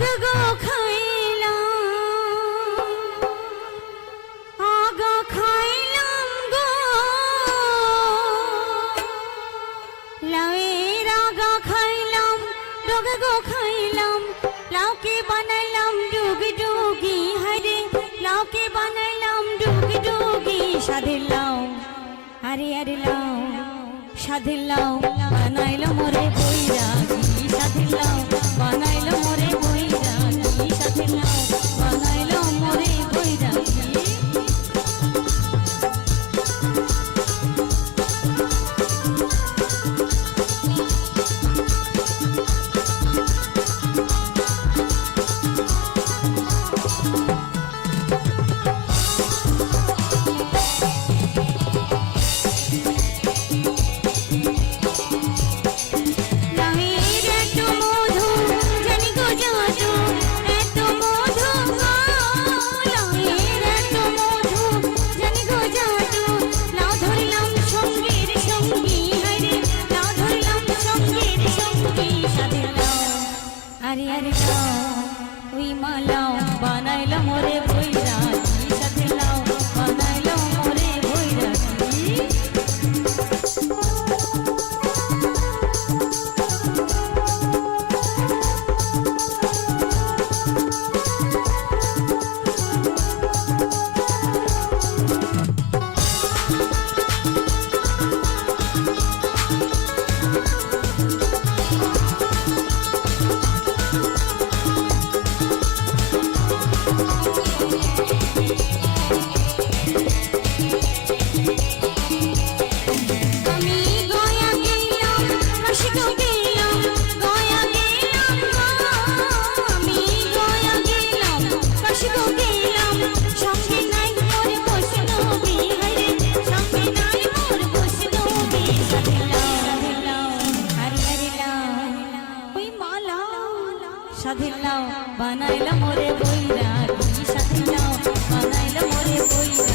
ডোগে গো খাইলাম আগা খাইলাম গো লাউয়ের আগা খাইলাম ডোগে গো খাইলাম লাউকে বানাইলাম ডুগি ডুগি হায়রে লাউকে বানাইলাম ডুগি ডুগি সাধের লাউ আরে আরে লাউ সাধের লাউ বানাইলো মোরে বৈরাগী সাধের লাউ বানাইলো মোরে বৈরাগী সাধের লাউ বানাইলো মোরে বৈরাগী আরে আরে লাউ ওই মালাও বানাইলো মোরে বৈরাগী সাথে লাউ বানাইলো মোরে বৈরাগী সাধের লাউ বানাইলো মোরে বৈরাগী সাধের লাউ বানাইলো মোরে বৈরাগী